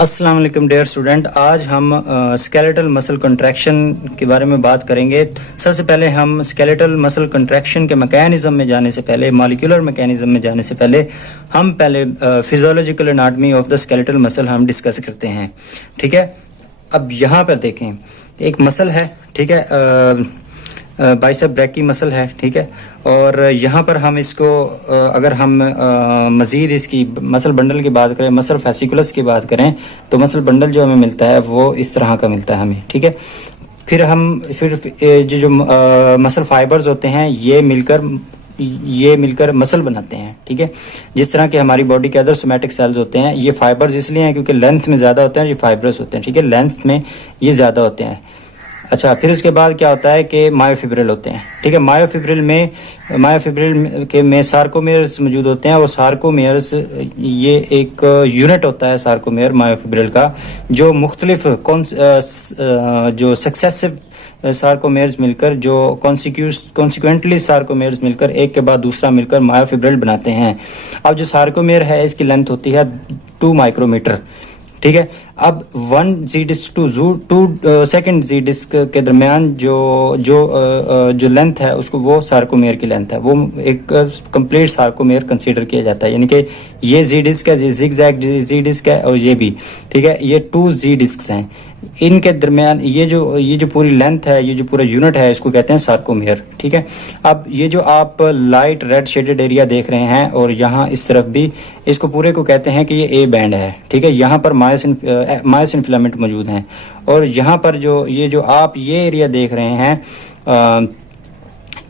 अस्सलाम वालेकुम dear student. आज हम स्केलेटल मसल कंट्रैक्शन के बारे में बात करेंगे। सबसे पहले हम स्केलेटल मसल कंट्रैक्शन के मैकेनिज़्म में जाने से पहले, मॉलिक्यूलर मैकेनिज़्म में जाने से पहले हम पहले physiological anatomy of the skeletal muscle हम डिस्कस करते हैं। ठीक है, अब यहाँ पर देखें, एक मसल है, ठीक है, बाइसेप ब्रैकी मसल है, ठीक है। और यहाँ पर हम इसको अगर हम मज़ीद इसकी मसल बंडल की बात करें, मसल फैसिकुलस की बात करें, तो मसल बंडल जो हमें मिलता है वो इस तरह का मिलता है हमें, ठीक है। फिर जो मसल फाइबर्स होते हैं ये मिलकर मसल बनाते हैं, ठीक है। जिस तरह के हमारी बॉडी के अदर सोमैटिक सेल्स होते हैं, ये फाइबर्स इसलिए हैं क्योंकि लेंथ में ज़्यादा होते हैं, ये फाइबरस होते हैं, ठीक है, लेंथ में ये ज़्यादा होते हैं। अच्छा, फिर उसके बाद क्या होता है कि मायोफिब्रिल होते हैं, ठीक है। मायोफिब्रिल में सार्कोमेयर्स मौजूद होते हैं। और सार्कोमेयर्स ये एक यूनिट होता है सार्कोमेयर मायोफिब्रिल का, जो मुख्तलिफ जो सक्सेसिव सार्कोमेयर्स मिलकर, जो कॉन्सिक्वेंटली सार्कोमेयर्स मिलकर एक के बाद दूसरा मिलकर मायोफिब्रिल बनाते हैं। अब जो सार्कोमेयर है इसकी लेंथ होती है 2 माइक्रोमीटर, ठीक है। अब 1 G disc to 2 second G disc के दरमियान जो लेंथ है उसको, वो सार्कोमेयर की लेंथ है, वो एक कंप्लीट सार्कोमेयर कंसीडर किया जाता है। यानी कि ये जी डिस्क है, जिगजैग जी डिस्क है, और ये भी, ठीक है, ये 2 जी डिस्क हैं। इनके दरमियान ये जो पूरी लेंथ है, ये जो पूरा यूनिट है, इसको कहते हैं सार्कोमेयर, ठीक है। अब ये जो आप लाइट रेड शेडेड एरिया देख रहे हैं, और यहाँ इस तरफ भी, इसको पूरे को कहते हैं कि ये ए बैंड है, ठीक है। यहाँ पर मायोसिन फिलामेंट मौजूद हैं। और यहाँ पर जो आप ये एरिया देख रहे हैं,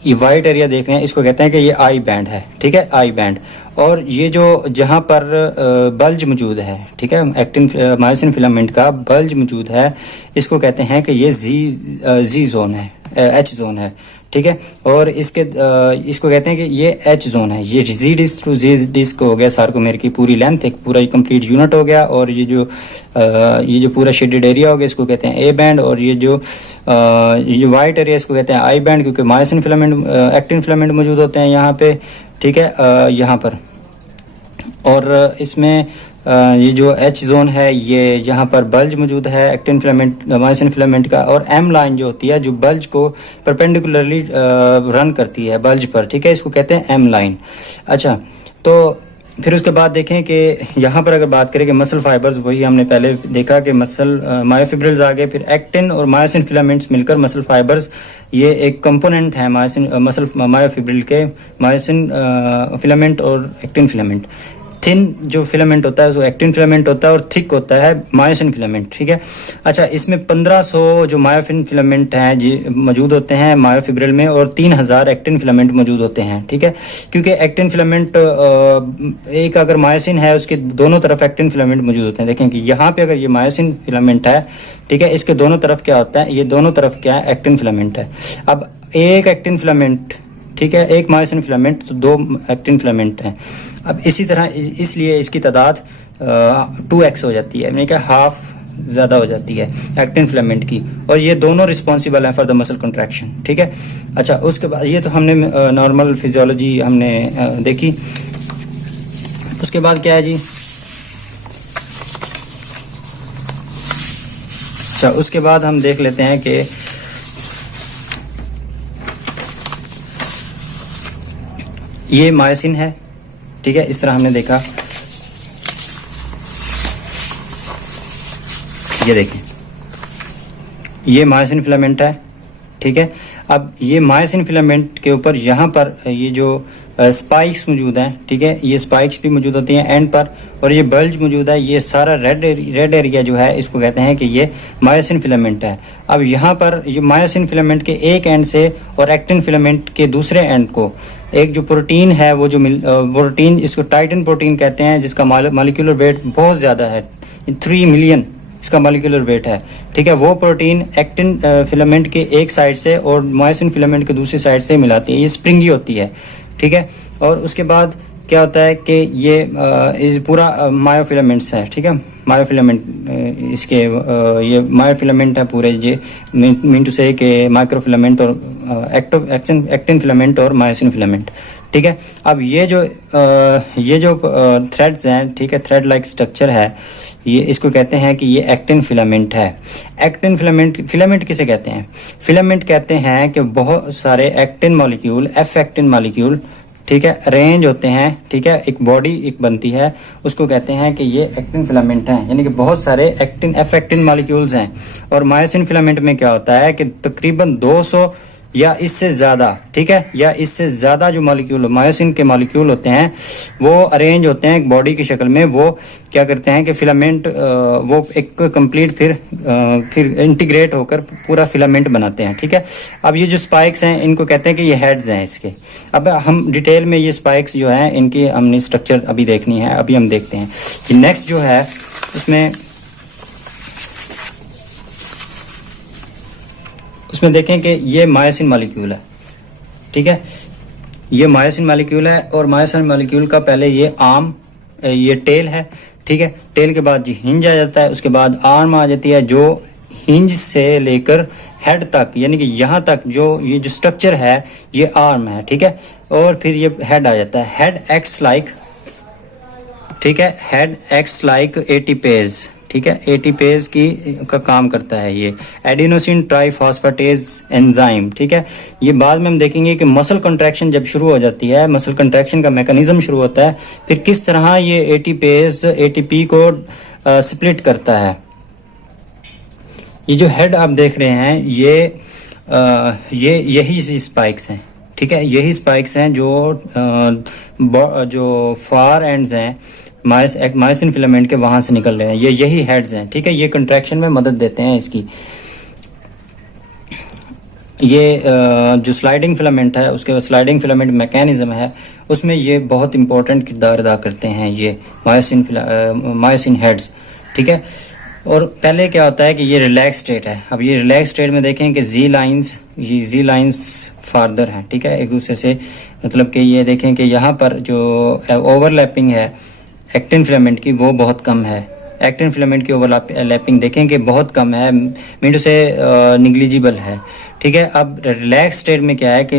ये वाइट एरिया देख रहे हैं, इसको कहते हैं कि ये आई बैंड है, ठीक है, आई बैंड। और ये जो जहाँ पर बल्ज मौजूद है, ठीक है, एक्टिन मायोसिन फिलामेंट का बल्ज मौजूद है, इसको कहते हैं कि ये जी जोन है, एच जोन है, ठीक है। और इसको कहते हैं कि ये एच जोन है। ये जी डिस्क टू जी डिस्क हो गया सार्कोमेयर की पूरी लेंथ, एक पूरा कंप्लीट यूनिट हो गया। और ये जो पूरा शेडेड एरिया हो गया, इसको कहते हैं ए बैंड। और ये जो वाइट एरिया, इसको कहते हैं आई बैंड, क्योंकि मायोसिन फिलामेंट, एक्टिन फिलामेंट मौजूद होते हैं यहाँ पे, ठीक है, यहाँ पर। और इसमें ये जो एच जोन है, ये यहाँ पर बल्ज मौजूद है एक्टिन फिलामेंट, मायोसिन फिलामेंट का। और एम लाइन जो होती है, जो बल्ज को परपेंडिकुलरली रन करती है बल्ज पर, ठीक है, इसको कहते हैं एम लाइन। अच्छा, तो फिर उसके बाद देखें कि यहाँ पर अगर बात करें कि मसल फाइबर्स, वही हमने पहले देखा कि मायोफिब्रिल्स आ गए, फिर एक्टिन और मायोसिन फिलामेंट्स मिलकर मसल फाइबर्स, ये एक कंपोनेंट है मायोफिब्रिल के, मायोसिन फिलामेंट और एक्टिन फिलामेंट। थिन जो फिलामेंट होता है वो एक्टिन फिलामेंट होता है, और थिक होता है मायोसिन फिलामेंट, ठीक है। अच्छा, इसमें 1500 जो मायोसिन फिलामेंट हैं जी मौजूद होते हैं मायोफिब्रिल में, और 3000 एक्टिन फिलामेंट मौजूद होते हैं, ठीक है। क्योंकि एक्टिन फिलामेंट एक अगर मायोसिन है, उसके दोनों तरफ एक्टिन फिलामेंट मौजूद होते हैं। देखें कि यहाँ पे अगर ये मायोसिन फिलामेंट है, ठीक है, इसके दोनों तरफ क्या होता है, ये दोनों तरफ क्या है, एक्टिन फिलामेंट है। अब एक एक्टिन फिलामेंट, ठीक है, एक मायोसिन फिलामेंट, तो 2 एक्टिन फिलामेंट हैं। अब इसी तरह इसलिए इसकी तादाद 2x हो जाती है, यानी कि हाफ ज़्यादा हो जाती है एक्टिन फिलामेंट की। और ये दोनों रिस्पॉन्सिबल हैं फॉर द मसल कंट्रैक्शन, ठीक है। अच्छा, उसके बाद ये तो हमने नॉर्मल फिजियोलॉजी हमने देखी। उसके बाद क्या है जी, अच्छा, उसके बाद हम देख लेते हैं कि ये मायोसिन है, ठीक है, इस तरह हमने देखा। ये देखें, ये मायोसिन फिलामेंट है, ठीक है। अब ये मायोसिन फिलामेंट के ऊपर यहाँ पर ये जो स्पाइक्स मौजूद हैं, ठीक है, ये स्पाइक्स भी मौजूद होती हैं एंड पर, और ये बल्ज मौजूद है। ये सारा रेड एरिया जो है, इसको कहते हैं कि ये मायोसिन फिलामेंट है। अब यहाँ पर ये मायोसिन फिलामेंट के एक एंड से और एक्टिन फिलामेंट के दूसरे एंड को एक जो प्रोटीन है, वो जो प्रोटीन, इसको टाइटिन प्रोटीन कहते हैं, जिसका मॉलिक्यूलर वेट बहुत ज़्यादा है, 3 मिलियन इसका मॉलिक्यूलर वेट है, ठीक है। वो प्रोटीन एक्टिन फिलामेंट के एक साइड से और मायोसिन फिलामेंट के दूसरी साइड से मिलाती है। ये स्प्रिंगी होती है, ठीक है। और उसके बाद क्या होता है कि ये पूरा मायोफिलामेंट्स है, ठीक है, मायोफिलामेंट इसके ये मायोफिलामेंट है पूरे, ये मीन टू से कि माइक्रोफिलामेंट और एक्टिन फिलामेंट और मायोसिन फिलामेंट, ठीक है। अब ये जो थ्रेड्स हैं, ठीक है, थ्रेड लाइक स्ट्रक्चर है, ये इसको कहते हैं कि ये एक्टिन फिलामेंट है। एक्टिन फिलामेंट किसे कहते हैं? फिलामेंट कहते हैं कि बहुत सारे actin molecule, F actin molecule, ठीक है, अरेंज होते हैं, ठीक है, एक बॉडी एक बनती है, उसको कहते हैं कि ये एक्टिन फिलामेंट हैं, यानी कि बहुत सारे एफ एक्टिन मॉलिक्यूल्स हैं। और मायोसिन फिलामेंट में क्या होता है कि तकरीबन 200 या इससे ज़्यादा, ठीक है, या इससे ज़्यादा जो मॉलिक्यूल मायोसिन के मॉलिक्यूल होते हैं वो अरेंज होते हैं एक बॉडी की शक्ल में। वो क्या करते हैं कि फिलामेंट वो एक कंप्लीट फिर इंटीग्रेट होकर पूरा फिलामेंट बनाते हैं, ठीक है। अब ये जो स्पाइक्स हैं इनको कहते हैं कि ये हेड्स हैं इसके। अब हम डिटेल में ये स्पाइक्स जो हैं इनकी हमने स्ट्रक्चर अभी देखनी है, अभी हम देखते हैं कि नेक्स्ट जो है उसमें देखें कि ये मायोसिन मॉलिक्यूल है, ठीक है, ये मायोसिन मॉलिक्यूल है। और मायोसिन मॉलिक्यूल का पहले ये आर्म, ये टेल है, ठीक है, टेल के बाद जी हिंज आ जाता है, उसके बाद आर्म आ जाती है, जो हिंज से लेकर हेड तक, यानी कि यहाँ तक जो ये जो स्ट्रक्चर है ये आर्म है, ठीक है। और फिर ये हेड आ जाता है, हेड एक्ट्स लाइक, ठीक है, हेड एक्ट्स लाइक एटीपेज, ठीक है, एटीपेज का काम करता है ये एडिनोसिन ट्राइफॉस्फेटेज एंजाइम, ठीक है। ये बाद में हम देखेंगे कि मसल कंट्रैक्शन जब शुरू हो जाती है, मसल कंट्रैक्शन का मैकेनिज्म शुरू होता है, फिर किस तरह ये एटीपेज एटीपी को स्प्लिट करता है। ये जो हेड आप देख रहे हैं यही स्पाइक्स हैं, ठीक है, यही स्पाइक्स हैं जो फार एंड्स हैं मायोसिन फिलामेंट के, वहां से निकल रहे हैं, ये यही हेड्स हैं, ठीक है। ये कंट्रैक्शन में मदद देते हैं इसकी। ये जो स्लाइडिंग फिलामेंट है, उसके स्लाइडिंग फिलामेंट मैकेनिज्म है, उसमें ये बहुत इंपॉर्टेंट किरदार अदा करते हैं ये मायोसिन हेड्स, ठीक है। और पहले क्या होता है कि ये रिलैक्स स्टेट है। अब ये रिलैक्स स्टेट में देखें कि जी लाइंस फार्दर हैं, ठीक है, एक दूसरे से, मतलब कि ये देखें कि यहाँ पर जो ओवरलैपिंग है एक्टिन फिलामेंट की वो बहुत कम है। एक्टिन फिलामेंट की ओवरलैपिंग देखें कि बहुत कम है, मीटू से निग्लिजिबल है, ठीक है। अब रिलैक्स स्टेट में क्या है कि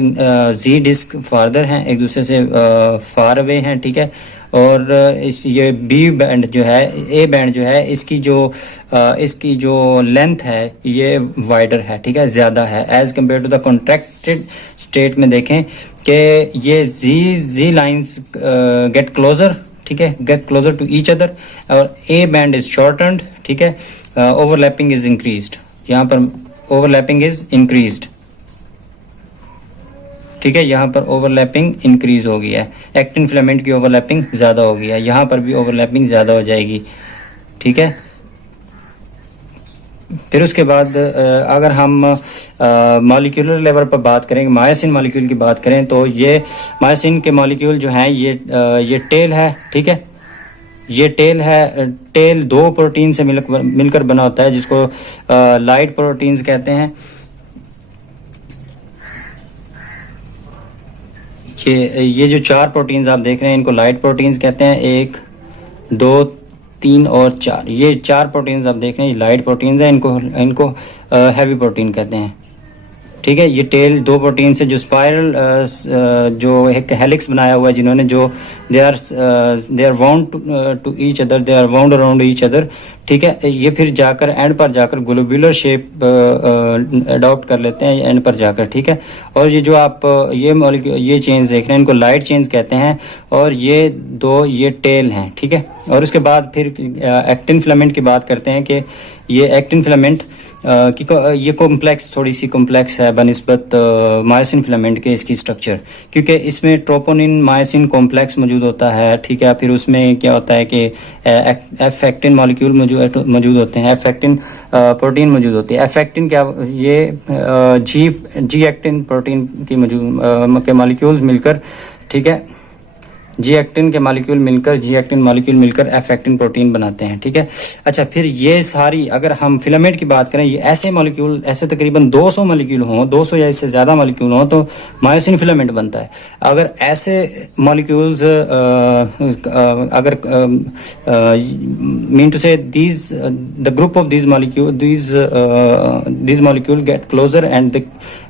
जी डिस्क फार्दर हैं, एक दूसरे से फार अवे हैं, ठीक है। और ये बी बैंड जो है, ए बैंड जो है, इसकी जो लेंथ है ये वाइडर है, ठीक है, ज़्यादा है as compare to the contracted state में। देखें कि ये जी लाइंस गेट क्लोजर, ठीक है, get closer to each other, और ए बैंड इज शॉर्टन्ड, ठीक है, ओवरलैपिंग इज इंक्रीज्ड, यहाँ पर ओवरलैपिंग इज इंक्रीज्ड, ठीक है, यहाँ पर ओवरलैपिंग इंक्रीज हो गई है, एक्टिन फिलामेंट की ओवरलैपिंग ज़्यादा हो गई है, यहाँ पर भी ओवरलैपिंग ज़्यादा हो जाएगी, ठीक है। फिर उसके बाद अगर हम मॉलिक्यूलर लेवल पर बात करें, मायोसिन मॉलिक्यूल की बात करें, तो ये मायोसिन के मॉलिक्यूल जो हैं ये टेल है, ठीक है, ये टेल है। टेल 2 प्रोटीन से मिलकर बना होता है, जिसको लाइट प्रोटीन्स कहते हैं। ये जो 4 प्रोटीन्स आप देख रहे हैं इनको लाइट प्रोटीन्स कहते हैं, 1 2 3 और 4, ये 4 प्रोटीन्स आप देख रहे हैं, ये लाइट प्रोटीन्स हैं, इनको हैवी प्रोटीन कहते हैं, ठीक है। ये टेल 2 प्रोटीन से जो स्पाइरल जो एक हेलिक्स बनाया हुआ है, जिन्होंने जो they are wound to each other, they are wound around each other, ठीक है। ये फिर जाकर एंड पर जाकर ग्लोब्यूलर शेप अडॉप्ट कर लेते हैं एंड पर जाकर, ठीक है। और ये जो आप ये चेन्स देख रहे हैं इनको लाइट चेन्स कहते हैं, और ये टेल हैं, ठीक है। और उसके बाद फिर एक्टिन फिलामेंट की बात करते हैं कि ये एक्टिन फिलामेंट ये कॉम्प्लेक्स, थोड़ी सी कॉम्प्लेक्स है बनिस्बत मायोसिन फिलामेंट के इसकी स्ट्रक्चर, क्योंकि इसमें ट्रोपोनिन मायोसिन कॉम्प्लेक्स मौजूद होता है, ठीक है। फिर उसमें क्या होता है कि एफ एक्टिन मॉलिक्यूल मौजूद होते हैं, एफ एक्टिन प्रोटीन मौजूद होती है। एफ एक्टिन क्या, ये जी एक्टिन प्रोटीन की के मॉलिक्यूल्स मिलकर, ठीक है, जी एक्टिन मॉलिक्यूल मिलकर एफ एक्टिन प्रोटीन बनाते हैं, ठीक है। अच्छा, फिर ये सारी, अगर हम फिलामेंट की बात करें, ये ऐसे मॉलिक्यूल, ऐसे तकरीबन 200 मॉलिक्यूल हों, 200 या इससे ज़्यादा मॉलिक्यूल हों, तो मायोसिन फिलामेंट बनता है। अगर ऐसे मॉलिक्यूल्स अगर mean to say the group of these molecule get closer and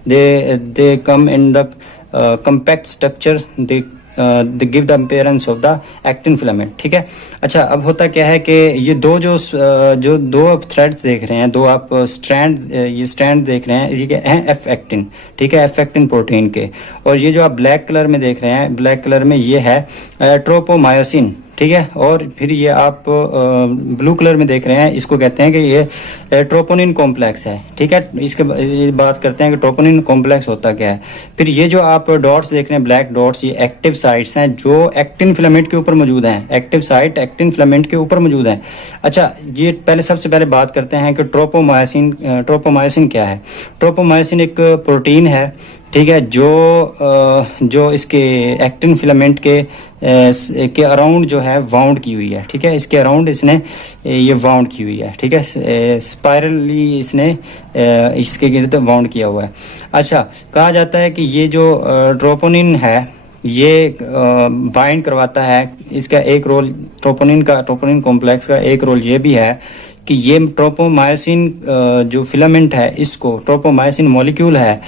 they come in the compact structure they give the appearance of the actin filament. ठीक है। अच्छा, अब होता क्या है कि ये जो दो आप थ्रेड्स देख रहे हैं, दो आप ये स्ट्रैंड देख रहे हैं, ये हैं एफ एक्टिन। ठीक है, एफ एक्टिन प्रोटीन के। और ये जो आप ब्लैक कलर में देख रहे हैं, ब्लैक कलर में ये है ट्रोपोमायोसिन। ठीक है। और फिर ये आप ब्लू कलर में देख रहे हैं, इसको कहते हैं कि ये ट्रोपोनिन कॉम्प्लेक्स है। ठीक है। इसके ये बात करते हैं कि ट्रोपोनिन कॉम्प्लेक्स होता क्या है। फिर ये जो आप डॉट्स देख रहे हैं, ब्लैक डॉट्स, ये एक्टिव साइट्स हैं जो एक्टिन फिलामेंट के ऊपर मौजूद हैं। एक्टिव साइट एक्टिन फिलामेंट के ऊपर मौजूद हैं। अच्छा, ये सबसे पहले बात करते हैं कि ट्रोपोमायोसिन क्या है। ट्रोपोमायोसिन एक प्रोटीन है, ठीक है, जो इसके एक्टिन फिलामेंट के अराउंड जो है वाउंड की हुई है। ठीक है, इसके अराउंड इसने ये वाउंड की हुई है। ठीक है, स्पाइरली इसने इसके गिर्द वाउंड किया हुआ है। अच्छा, कहा जाता है कि ये जो ट्रोपोनिन है ये बाइंड करवाता है। इसका एक रोल ट्रोपोनिन कॉम्प्लेक्स का एक रोल ये भी है कि ये ट्रोपोमायोसिन जो फिलामेंट है, इसको ट्रोपोमायोसिन मॉलिक्यूल है,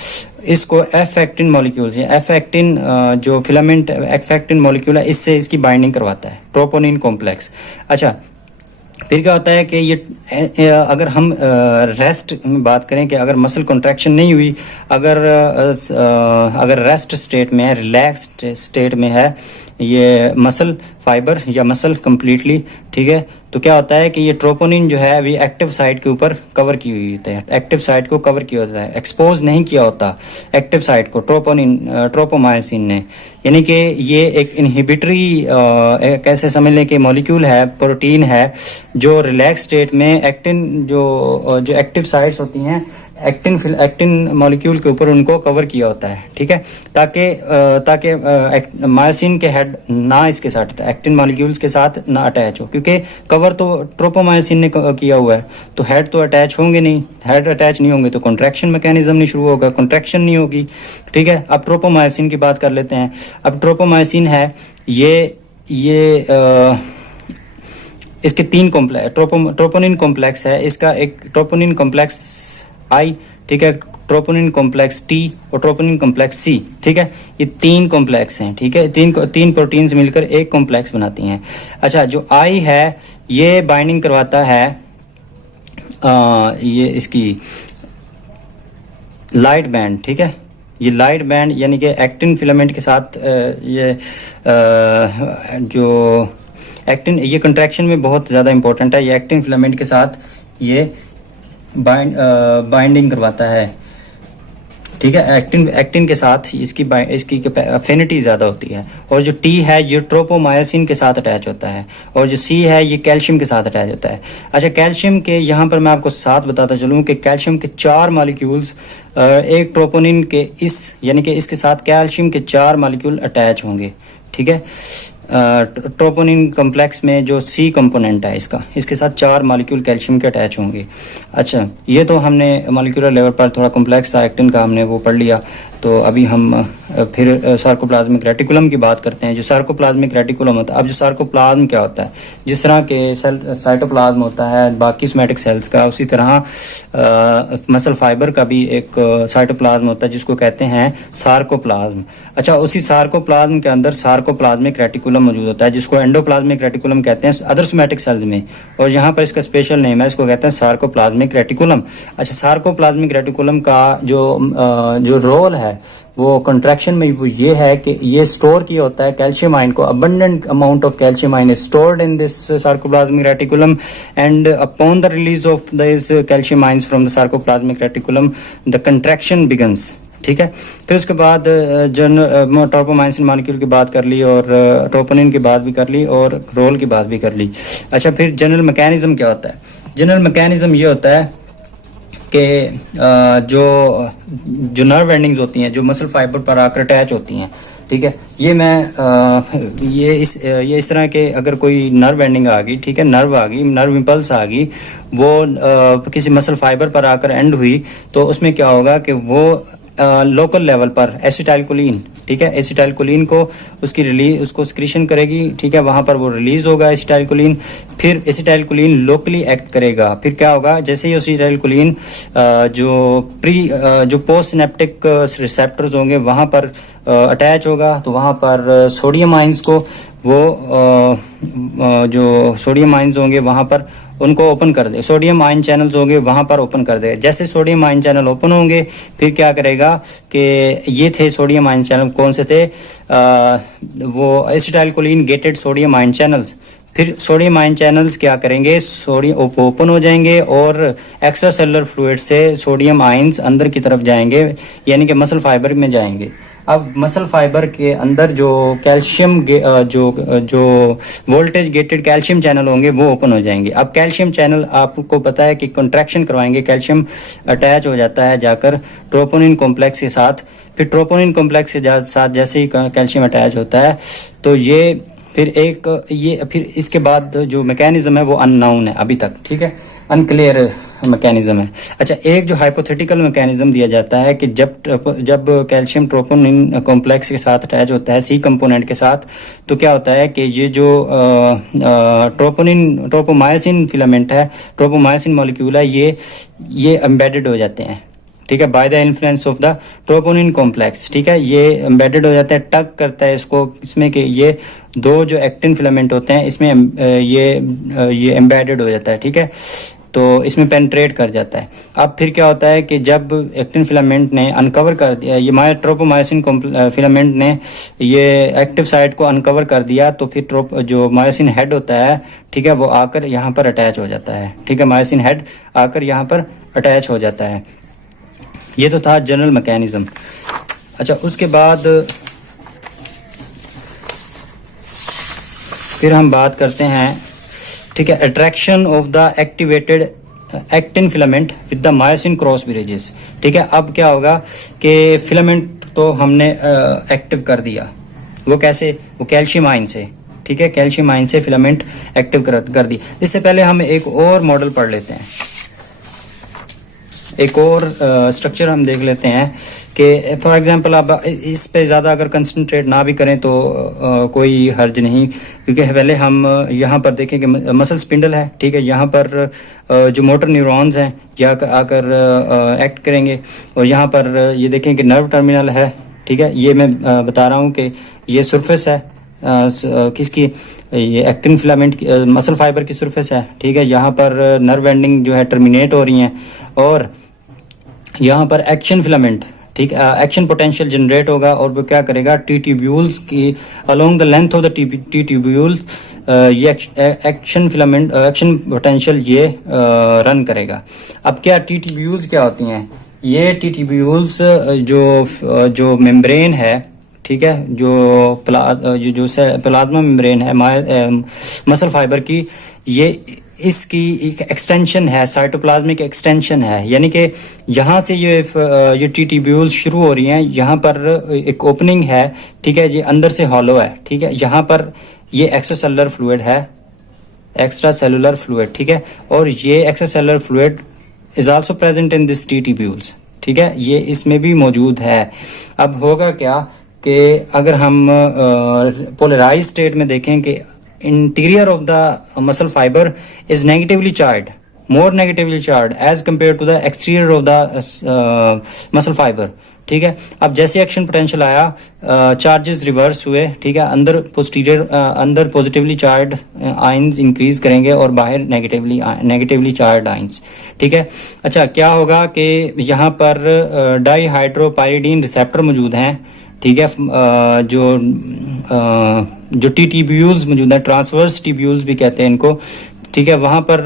इसको एफ एक्टिन मॉलिक्यूल से एफ एक्टिन जो फिलामेंट एफ एक्टिन मॉलिक्यूल है, इससे इसकी बाइंडिंग करवाता है ट्रोपोनिन कॉम्प्लेक्स। अच्छा, फिर क्या होता है कि ये अगर हम रेस्ट में बात करें कि अगर मसल कॉन्ट्रैक्शन नहीं हुई, अगर रेस्ट स्टेट में है, रिलैक्स्ड स्टेट में है ये मसल फाइबर या मसल कंप्लीटली, ठीक है, तो क्या होता है कि ये ट्रोपोनिन जो है अभी एक्टिव साइट के ऊपर कवर की हुई होती है। एक्टिव साइट को कवर किया होता है, एक्सपोज नहीं किया होता एक्टिव साइट को ट्रोपोमायोसिन ने। यानी कि ये एक इनहिबिटरी कैसे समझ लें कि मॉलिक्यूल है, प्रोटीन है, जो रिलैक्स स्टेट में एक्टिन जो एक्टिव साइट्स होती हैं एक्टिन मॉलिक्यूल के ऊपर उनको कवर किया होता है। ठीक है, ताकि मायोसिन के हेड ना इसके साथ एक्टिन मॉलिक्यूल्स के साथ ना अटैच हो, क्योंकि कवर तो ट्रोपोमायोसिन ने किया हुआ है, तो हेड तो अटैच होंगे नहीं। हेड अटैच नहीं होंगे तो कॉन्ट्रैक्शन मैकेनिज्म नहीं शुरू होगा, कॉन्ट्रैक्शन नहीं होगी। ठीक है, अब ट्रोपोमायोसिन की बात कर लेते हैं। अब ट्रोपोमायोसिन है ये इसके तीन ट्रोपोनिन कॉम्प्लेक्स है। इसका एक ट्रोपोनिन कॉम्प्लेक्स आई, ठीक है, ट्रोपोनिन कॉम्प्लेक्स टी और ट्रोपोनिन कॉम्प्लेक्स सी। ठीक है, ये तीन कॉम्प्लेक्स हैं। ठीक है, तीन प्रोटीन्स मिलकर एक कॉम्प्लेक्स बनाती हैं। अच्छा, जो आई है ये बाइंडिंग करवाता है ये इसकी लाइट बैंड। ठीक है, ये लाइट बैंड यानी कि एक्टिन फिलामेंट के साथ ये जो एक्टिन, ये कंट्रैक्शन में बहुत ज़्यादा इंपॉर्टेंट है। ये एक्टिन फिलामेंट के साथ ये बाइंडिंग करवाता है। ठीक है, एक्टिन के साथ इसकी अफिनिटी ज़्यादा होती है। और जो टी है ये ट्रोपोमायोसिन के साथ अटैच होता है, और जो सी है ये कैल्शियम के साथ अटैच होता है। अच्छा, कैल्शियम के यहाँ पर मैं आपको साथ बताता चलूँ कि कैल्शियम के 4 मॉलिक्यूल्स एक ट्रोपोनिन के यानी कि इसके साथ कैल्शियम के 4 मॉलिक्यूल अटैच होंगे। ठीक है, ट्रोपोनिन कॉम्प्लेक्स में जो सी कंपोनेंट है इसके साथ 4 मॉलिक्यूल कैल्शियम के अटैच होंगे। अच्छा, ये तो हमने मॉलिक्यूलर लेवल पर थोड़ा कॉम्प्लेक्स था एक्टिन का, हमने वो पढ़ लिया। तो अभी हम फिर सार्कोप्लाज्मिक रेटिकुलम की बात करते हैं। जो सार्कोप्लाज्मिक रेटिकुलम होता है, अब जो सार्कोप्लाज्म क्या होता है, जिस तरह के साइटोप्लाज्म होता है बाकी सोमैटिक सेल्स का, उसी तरह मसल फाइबर का भी एक साइटोप्लाज्म होता है जिसको कहते हैं सार्कोप्लाज्म। अच्छा, उसी सार्कोप्लाज्म के अंदर सार्कोप्लाज्मिक रेटिकुलम मौजूद होता है जिसको एंडोप्लाज्मिक रेटिकुलम कहते हैं अदर सोमैटिक सेल्स में, और यहाँ पर इसका स्पेशल नेम है, इसको कहते हैं सार्कोप्लाज्मिक रेटिकुलम। अच्छा, सार्कोप्लाज्मिक रेटिकुलम का जो रोल है वो कंट्रैक्शन में वो ये है कि ये स्टोर किया होता है कैल्शियम आयन को। Abundant amount of calcium ion is stored in this sarcoplasmic reticulum, and upon the release of this calcium ions from the sarcoplasmic reticulum the contraction begins. ठीक है, फिर उसके बाद ट्रोपोमायोसिन मॉलिक्यूल की बात कर ली, और ट्रोपोनिन की बात भी कर ली, और रोल की बात भी कर ली। अच्छा, फिर जनरल मैकेनिज्म क्या होता है? जनरल मैकेनिज्म ये होता है कि जो नर्व एंडिंग्स होती हैं, जो मसल फाइबर पर आकर अटैच होती हैं, ठीक है, ये इस तरह के अगर कोई नर्व एंडिंग आ गई, ठीक है, नर्व इंपल्स आ गई, वो किसी मसल फाइबर पर आकर एंड हुई, तो उसमें क्या होगा कि वो लोकल लेवल पर एसिटाइलकोलिन ठीक है। एसिटाइलकोलिन को उसको सिक्रीशन करेगी, ठीक है, वहाँ पर वो रिलीज होगा एसिटाइलकोलिन। फिर एसिटाइलकोलिन लोकली एक्ट करेगा। फिर क्या होगा, जैसे ही एसिटाइलकोलिन जो पोस्ट सिनेप्टिक रिसेप्टर्स होंगे वहाँ पर अटैच होगा, तो वहाँ पर सोडियम आइंस को जो सोडियम आइंस होंगे वहाँ पर उनको ओपन कर दे, सोडियम आयन चैनल्स होंगे वहाँ पर ओपन कर दे। जैसे सोडियम आयन चैनल ओपन होंगे फिर क्या करेगा कि ये थे सोडियम आयन चैनल, कौन से थे, वो acetylcholine gated sodium ion channels. फिर सोडियम आयन चैनल्स क्या करेंगे, सोडियम ओपन हो जाएंगे और एक्स्ट्रा सेलुलर फ्लूइड से सोडियम आयंस अंदर की तरफ जाएंगे, यानी कि मसल फाइबर में जाएंगे। अब मसल फाइबर के अंदर जो कैल्शियम जो वोल्टेज गेटेड कैल्शियम चैनल होंगे वो ओपन हो जाएंगे। अब कैल्शियम चैनल आपको पता है कि कंट्रैक्शन करवाएंगे, कैल्शियम अटैच हो जाता है जाकर ट्रोपोनिन कॉम्प्लेक्स के साथ। फिर ट्रोपोनिन कॉम्प्लेक्स के साथ जैसे ही कैल्शियम अटैच होता है तो ये फिर इसके बाद जो मैकेनिज्म है वो अननोन है अभी तक, ठीक है, अनक्लियर मैकेनिज्म है। अच्छा, एक जो हाइपोथेटिकल मैकेनिज्म दिया जाता है कि जब कैल्शियम ट्रोपोनिन कॉम्प्लेक्स के साथ अटैच होता है सी कंपोनेंट के साथ, तो क्या होता है कि ये जो ट्रोपोमायोसिन फिलामेंट है, ट्रोपोमायोसिन मॉलिक्यूल है, ये एम्बेडेड हो जाते हैं, ठीक है, by the influence of the troponin complex, ठीक है, ये एम्बेडेड हो जाता है, टक करता है इसमें कि ये दो जो एक्टिन फिलामेंट होते हैं इसमें ये एम्बेडेड हो जाता है, ठीक है, तो इसमें पेनिट्रेट कर जाता है। अब फिर क्या होता है कि जब एक्टिन फिलामेंट ने अनकवर कर दिया, ये ट्रोपोमायोसिन फिलामेंट ने ये एक्टिव साइट को अनकवर कर दिया, तो फिर जो मायोसिन हेड होता है, ठीक है, वो आकर यहाँ पर अटैच हो जाता है, ठीक है, मायोसिन हेड आकर यहाँ पर अटैच हो जाता है। ये तो था जनरल मैकेनिज्म। अच्छा, उसके बाद फिर हम बात करते हैं, ठीक है, attraction of the activated actin filament with the myosin cross bridges, ठीक है। अब क्या होगा कि फिलामेंट तो हमने एक्टिव कर दिया, वो कैसे, वो कैल्शियम आयन से, ठीक है, कैल्शियम आयन से फिलामेंट एक्टिव कर दी। इससे पहले हम एक और मॉडल पढ़ लेते हैं, एक और स्ट्रक्चर हम देख लेते हैं कि फॉर एग्जांपल आप इस पे ज़्यादा अगर कंसंट्रेट ना भी करें तो कोई हर्ज नहीं, क्योंकि पहले हम यहाँ पर देखें कि मसल स्पिंडल है, ठीक है, यहाँ पर जो मोटर न्यूरॉन्स हैं यहाँ आकर एक्ट करेंगे, और यहाँ पर ये देखें कि नर्व टर्मिनल है, ठीक है, ये मैं बता रहा हूँ कि ये सरफेस है किसकी, ये एक्टिन फिलामेंट मसल फाइबर की सरफेस है, ठीक है, यहाँ पर नर्व एंडिंग जो है टर्मिनेट हो रही हैं, और यहाँ पर एक्शन फिलामेंट, ठीक, एक्शन पोटेंशियल जनरेट होगा, और वो क्या करेगा, टी ट्यूब्यूल्स की along the length of the T tubules ये एक्शन फिलामेंट एक्शन पोटेंशियल ये रन करेगा। अब क्या टी ट्यूब्यूल्स क्या होती हैं, ये टी ट्यूब्यूल्स जो मेम्ब्रेन है, ठीक है, जो प्लाज्मा मेम्ब्रेन है मसल फाइबर की, ये इसकी एक एक्सटेंशन है, साइटोप्लाज्मिक एक्सटेंशन है, यानी कि यहाँ से ये टी ट्यूब्यूल्स शुरू हो रही हैं, यहाँ पर एक ओपनिंग है, ठीक है, ये अंदर से हॉलो है, ठीक है, यहाँ पर ये एक्स्ट्रा सेलुलर फ्लूइड है, एक्स्ट्रा सेलुलर फ्लूइड, ठीक है, और ये extra cellular fluid is also present in this T tubules, ठीक है, ये इसमें भी मौजूद है। अब होगा क्या कि अगर हम पोलराइज स्टेट में देखें कि interior of the muscle fiber is negatively charged, more negatively charged as compared to the exterior of the muscle fiber, ठीक है। अब जैसे एक्शन पोटेंशियल आया, चार्जेस रिवर्स हुए, ठीक है, अंदर पॉजिटिवली चार्ज आयंस इंक्रीज करेंगे और बाहर नेगेटिवली चार्ज आयंस, ठीक है। अच्छा, क्या होगा कि यहाँ पर डाईहाइड्रोपाइरिडीन रिसेप्टर मौजूद हैं, ठीक है, जो टी ट्यूब्यूल्स मौजूद हैं, ट्रांसवर्स ट्यूब्यूल्स भी कहते हैं इनको, ठीक है, वहाँ पर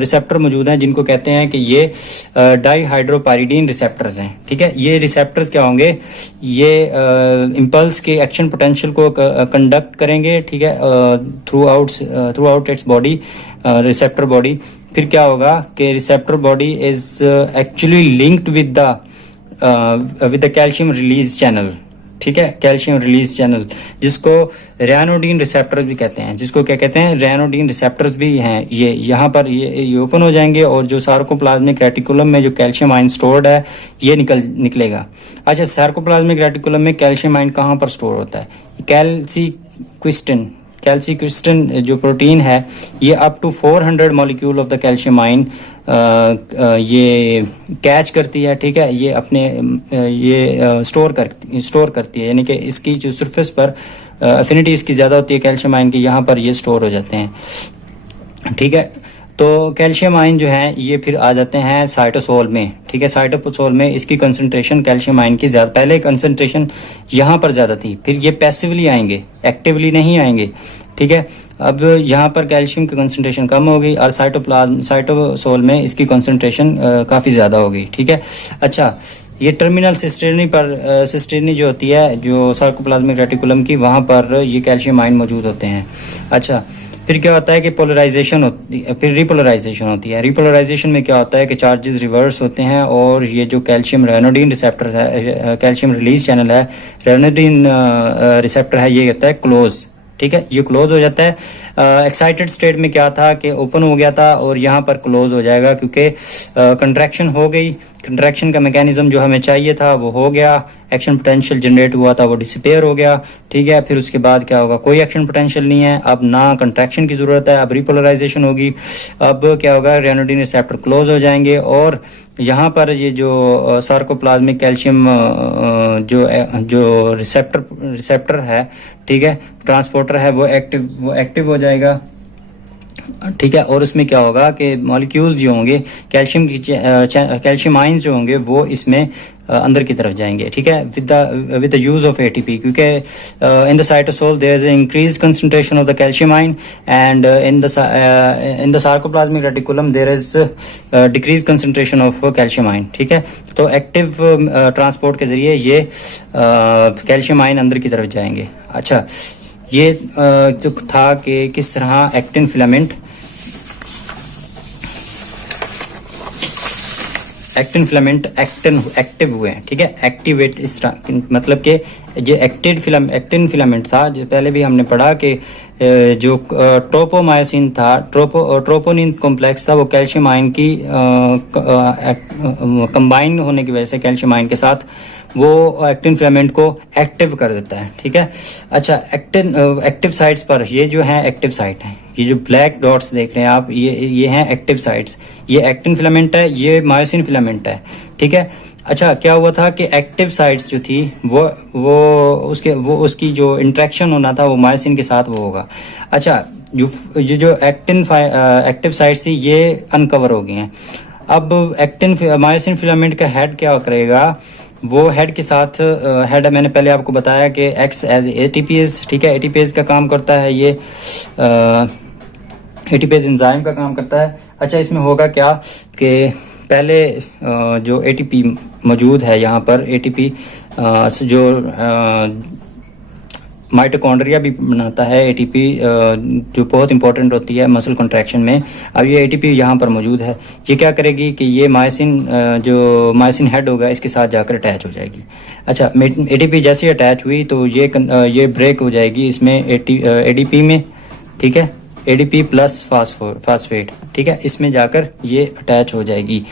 रिसेप्टर मौजूद हैं जिनको कहते हैं कि ये डाईहाइड्रोपाइरिडीन रिसेप्टर्स हैं, ठीक है। ये रिसेप्टर्स क्या होंगे, ये इम्पल्स के एक्शन पोटेंशियल को कंडक्ट करेंगे, ठीक है, through out its body, receptor body. फिर क्या होगा कि receptor body is actually linked with the calcium release channel, ठीक है, कैल्शियम रिलीज चैनल, जिसको रैनोडीन रिसेप्टर्स भी कहते हैं, जिसको क्या कहते हैं, रैनोडीन रिसेप्टर्स भी हैं। ये यहाँ पर ये ओपन हो जाएंगे और जो सार्कोप्लाज्मिक रेटिकुलम में जो कैल्शियम आयन स्टोर्ड है ये निकलेगा। अच्छा, सार्कोप्लाज्मिक रेटिकुलम में कैल्शियम आयन कहाँ पर स्टोर होता है? कैल्सीक्विस्टिन जो प्रोटीन है ये up to 400 molecule of the calcium ion ये कैच करती है। ठीक है, ये अपने ये स्टोर करती है, यानी कि इसकी जो सरफेस पर अफिनिटी इसकी ज़्यादा होती है कैल्शियम आयन की, यहाँ पर ये स्टोर हो जाते हैं। ठीक है, तो कैल्शियम आयन जो है ये फिर आ जाते हैं साइटोसोल में। ठीक है, साइटोसोल में इसकी कंसंट्रेशन कैल्शियम आयन की ज़्यादा, पहले कंसंट्रेशन यहाँ पर ज़्यादा थी, फिर ये पैसिवली आएंगे, एक्टिवली नहीं आएंगे। ठीक है, अब यहाँ पर कैल्शियम की कंसंट्रेशन कम हो गई और साइटोसोल में इसकी कंसंट्रेशन काफ़ी ज़्यादा हो गई। ठीक है, अच्छा, ये टर्मिनल सिस्टेरनी जो होती है जो सार्कोप्लाज्मिक रेटिकुलम की, वहाँ पर ये कैल्शियम आयन मौजूद होते हैं। अच्छा, फिर क्या होता है कि पोलराइजेशन होती है, फिर रिपोलराइजेशन होती है। रिपोलराइजेशन में क्या होता है कि चार्जेस रिवर्स होते हैं और ये जो कैल्शियम रैनोडीन रिसेप्टर है, कैल्शियम रिलीज चैनल है, रैनोडीन रिसेप्टर है, ये होता है क्लोज। ठीक है, ये क्लोज हो जाता है। एक्साइटेड स्टेट में क्या था कि ओपन हो गया था और यहाँ पर क्लोज हो जाएगा क्योंकि कंट्रैक्शन हो गई। कंट्रैक्शन का मैकेनिज्म जो हमें चाहिए था वो हो गया, एक्शन पोटेंशियल जनरेट हुआ था वो डिसअपीयर हो गया। ठीक है, फिर उसके बाद क्या होगा, कोई एक्शन पोटेंशियल नहीं है, अब ना कंट्रैक्शन की ज़रूरत है, अब रिपोलराइजेशन होगी। अब क्या होगा, रैनोडीन रिसेप्टर क्लोज हो जाएंगे और यहाँ पर ये जो सार्कोप्लाज्मिक कैल्शियम जो रिसेप्टर है, ठीक है, ट्रांसपोर्टर है, वो एक्टिव हो जाएगा। ठीक है, और उसमें क्या होगा कि मॉलिक्यूल्स जो होंगे कैल्शियम आयंस जो होंगे वो इसमें अंदर की तरफ जाएंगे। ठीक है, with the use of ATP, क्योंकि in the cytosol there is increase concentration of the calcium ion and in the sarcoplasmic reticulum there is decrease concentration of calcium ion. ठीक है, तो एक्टिव ट्रांसपोर्ट के जरिए ये कैल्शियम आयन अंदर की तरफ जाएंगे। अच्छा, ये जो था कि किस तरह एक्टिन फिलामेंट एक्टिव हुए हैं। ठीक है, एक्टिवेट इस मतलब कि जो एक्टिन फिलामेंट था, जो पहले भी हमने पढ़ा कि जो ट्रोपोमायोसिन था, ट्रोपोनिन कॉम्प्लेक्स था, वो कैल्शियम आयन की कंबाइन होने की वजह से कैल्शियम आयन के साथ वो एक्टिन फिलामेंट को एक्टिव कर देता है। ठीक है, अच्छा, एक्टिव साइट्स पर ये जो है एक्टिव साइट है, ये जो ब्लैक डॉट्स देख रहे हैं आप, ये हैं एक्टिव साइट्स। ये एक्टिन फिलामेंट है, ये मायोसिन फिलामेंट है। ठीक है, अच्छा, क्या हुआ था कि एक्टिव साइट्स जो थी वो उसकी जो इंट्रैक्शन होना था वो मायोसिन के साथ वो होगा। अच्छा, जो एक्टिव साइट्स थी ये अनकवर हो गई हैं। अब मायोसिन फिलामेंट का हेड क्या करेगा, वो हेड के साथ हेड मैंने पहले आपको बताया कि एक्स एज एटीपीएस। ठीक है, एटीपीएस का काम करता है, ये एटीपीएस एंजाइम का काम करता है। अच्छा, इसमें होगा क्या कि पहले जो एटीपी मौजूद है यहाँ पर, एटीपी जो माइटोकॉन्ड्रिया भी बनाता है, एटीपी जो बहुत इंपॉर्टेंट होती है मसल कॉन्ट्रैक्शन में। अब ये एटीपी यहाँ पर मौजूद है, ये क्या करेगी कि ये जो मायोसिन हेड होगा इसके साथ जाकर अटैच हो जाएगी। अच्छा, एटीपी जैसे अटैच हुई तो ये ब्रेक हो जाएगी इसमें एडीपी में। ठीक है, एडीपी प्लस फास्फेट। ठीक है, इसमें जाकर ये अटैच हो जाएगी।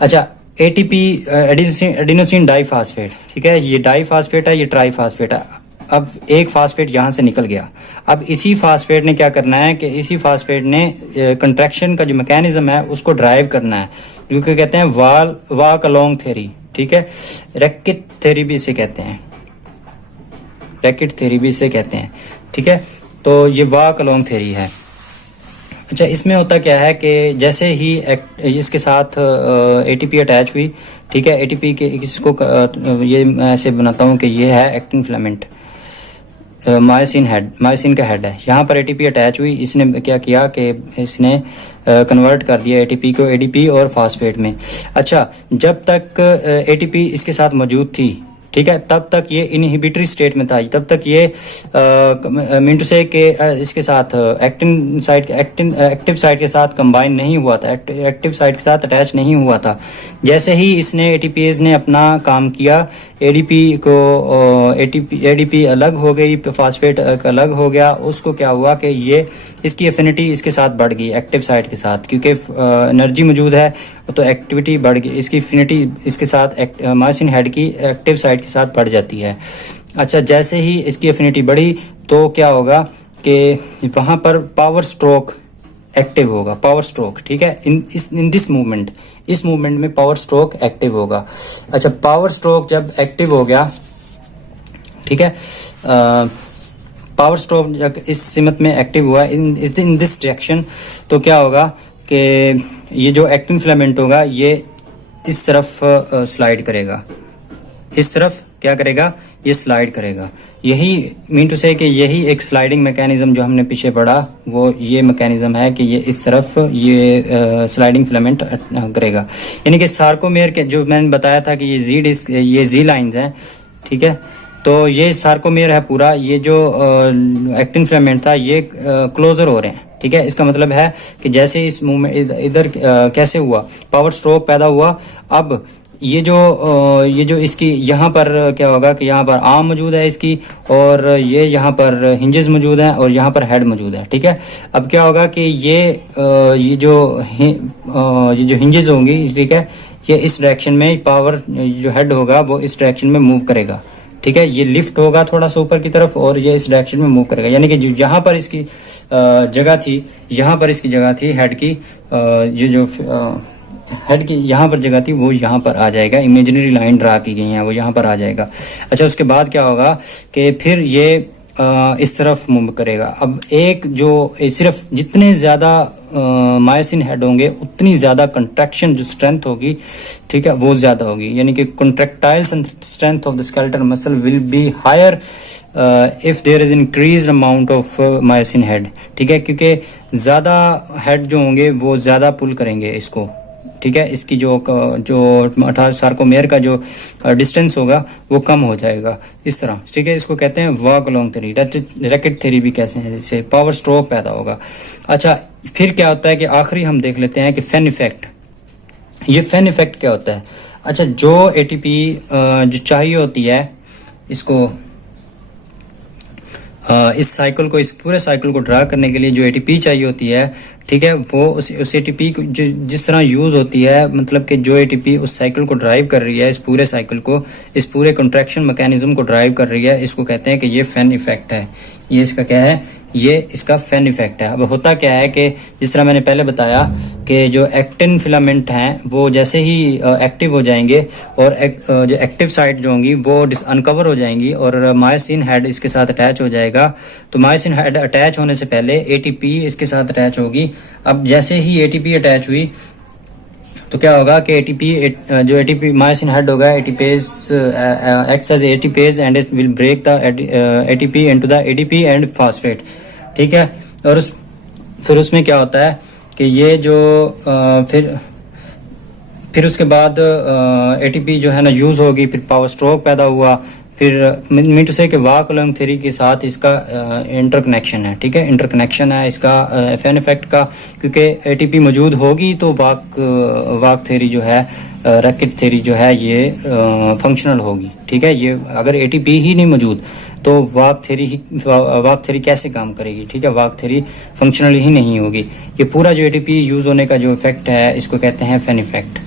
अच्छा, एटीपी एडिनोसिन डाईफास्फेट। ठीक है, ये डाईफास्फेट है, ये ट्राईफास्फेट है। अब एक फास्फेट यहाँ से निकल गया, अब इसी फास्फेट ने क्या करना है कि इसी फास्फेट ने कंट्रैक्शन का जो मैकेनिज्म है उसको ड्राइव करना है, जो कि कहते हैं वॉक अलोंग थ्योरी। ठीक है, रैकेट थ्योरी भी इसे कहते हैं। ठीक है, तो ये वॉक अलोंग थ्योरी है। अच्छा, इसमें होता क्या है कि जैसे ही इसके साथ एटीपी अटैच हुई, ठीक है, एटीपी के इसको ये मैं ऐसे बनाता हूँ कि ये है एक्टिन फिलामेंट, मायोसिन का हेड है। यहाँ पर एटीपी अटैच हुई, इसने क्या किया कि इसने कन्वर्ट कर दिया एटीपी को एडीपी और फास्फेट में। अच्छा, जब तक एटीपी इसके साथ मौजूद थी, ठीक है, तब तक ये इनहिबिटरी स्टेट में था, तब तक ये मीन टू से कि इसके साथ एक्टिव साइट के साथ कंबाइन नहीं हुआ था, एक्टिव साइट के साथ अटैच नहीं हुआ था। जैसे ही इसने एटीपीएज ने अपना काम किया, एडीपी को एडीपी अलग हो गई, फास्फेट अलग हो गया, उसको क्या हुआ कि ये इसकी एफिनिटी इसके साथ बढ़ गई एक्टिव साइट के साथ, क्योंकि एनर्जी मौजूद है तो एक्टिविटी बढ़ गई, इसकी एफिनिटी इसके साथ मायोसिन हेड की एक्टिव साइट के साथ बढ़ जाती है। अच्छा, जैसे ही इसकी एफिनिटी बढ़ी तो क्या होगा कि वहाँ पर पावर स्ट्रोक एक्टिव होगा, पावर स्ट्रोक, ठीक है, इन दिस मूवमेंट, इस मूवमेंट में पावर स्ट्रोक एक्टिव होगा। अच्छा, पावर स्ट्रोक जब एक्टिव हो गया, ठीक है, पावर स्ट्रोक जब इस सिमत में एक्टिव हुआ इन दिस डायरेक्शन, तो क्या होगा कि ये जो एक्टिन फिलामेंट होगा ये इस तरफ स्लाइड करेगा, इस तरफ क्या करेगा, ये स्लाइड करेगा। यही मीन टू से कि यही एक स्लाइडिंग मैकेनिज्म जो हमने पीछे पढ़ा, वो ये मैकेनिज्म है कि ये इस तरफ ये स्लाइडिंग फिलामेंट करेगा। यानी कि सार्कोमेयर के जो मैंने बताया था कि ये जी लाइंस हैं, ठीक है, तो ये सार्कोमेयर है पूरा, ये जो एक्टिन फिलामेंट था ये क्लोजर हो रहे हैं, ठीक है। इसका मतलब है कि जैसे इस मूवमेंट इधर कैसे हुआ, पावर स्ट्रोक पैदा हुआ, अब ये जो इसकी यहाँ पर क्या होगा कि यहाँ पर आर्म मौजूद है इसकी, और ये यहाँ पर हिंजेस मौजूद हैं, और यहाँ पर हेड मौजूद है, ठीक है। अब क्या होगा कि ये जो हिंजेस होंगी, ठीक है, ये इस डायरेक्शन में, पावर जो हेड होगा वो इस डायरेक्शन में मूव करेगा, ठीक है। ये लिफ्ट होगा थोड़ा सा ऊपर की तरफ और ये इस डायरेक्शन में मूव करेगा, यानी कि जो जहाँ पर इसकी जगह थी, यहाँ पर इसकी जगह थी हेड की, ये जो हेड की यहाँ पर जगह थी वो यहाँ पर आ जाएगा, इमेजिनरी लाइन ड्रा की गई है वो यहाँ पर आ जाएगा। अच्छा, उसके बाद क्या होगा कि फिर ये इस तरफ मूव करेगा। अब एक जो सिर्फ जितने ज़्यादा मायोसिन हेड होंगे उतनी ज़्यादा कंट्रैक्शन जो स्ट्रेंथ होगी, ठीक है, वो ज़्यादा होगी, यानी कि contractile strength of the skeletal muscle will be higher if there is increase amount of myosin head, ठीक है, क्योंकि ज़्यादा हेड जो होंगे वो ज़्यादा पुल करेंगे इसको, ठीक है। इसकी जो सार्कोमेयर का जो डिस्टेंस होगा वो कम हो जाएगा इस तरह, ठीक है। इसको कहते हैं walk along theory, racket theory भी कहते हैं, जिससे पावर स्ट्रोक पैदा होगा। अच्छा, फिर क्या होता है कि आखिरी हम देख लेते हैं कि फैन इफेक्ट। ये फैन इफेक्ट क्या होता है? अच्छा, जो एटीपी जो चाहिए होती है इसको इस साइकिल को, इस पूरे साइकिल को ड्रा करने के लिए जो एटीपी चाहिए होती है, ठीक है, वो उस एटीपी को जिस तरह यूज़ होती है, मतलब कि जो एटीपी उस साइकिल को ड्राइव कर रही है, इस पूरे साइकिल को, इस पूरे कंट्रैक्शन मैकेनिज्म को ड्राइव कर रही है, इसको कहते हैं कि ये फैन इफेक्ट है। ये इसका क्या है? ये इसका फैन इफेक्ट है। अब होता क्या है कि जिस तरह मैंने पहले बताया कि जो एक्टिन फिलामेंट हैं वो जैसे ही एक्टिव हो जाएंगे और जो एक्टिव साइट जो होंगी वो अनकवर हो जाएंगी और मायोसिन हेड इसके साथ अटैच हो जाएगा। तो मायोसिन हेड अटैच होने से पहले एटीपी इसके साथ अटैच होगी। अब जैसे ही एटीपी अटैच हुई तो क्या होगा कि एटीपी मायोसिन हेड होगा, ATPase acts as ATPase and it will break the ATP into the ADP and phosphate, ठीक है। और फिर उसमें क्या होता है कि ये जो फिर उसके बाद एटीपी जो है ना यूज़ होगी, फिर पावर स्ट्रोक पैदा हुआ, फिर मीन टू से कि वॉक अलोंग थ्योरी के साथ इसका इंटरकनेक्शन है, ठीक है, इंटरकनेक्शन है इसका फैन इफेक्ट का, क्योंकि एटीपी मौजूद होगी तो वॉक थ्योरी जो है, रैकेट थ्योरी जो है ये फंक्शनल होगी, ठीक है। ये अगर एटीपी ही नहीं मौजूद तो वॉक थ्योरी कैसे काम करेगी, ठीक है, वॉक थ्योरी फंक्शनल ही नहीं होगी। ये पूरा जो एटीपी यूज़ होने का जो इफेक्ट है इसको कहते हैं फैन इफेक्ट।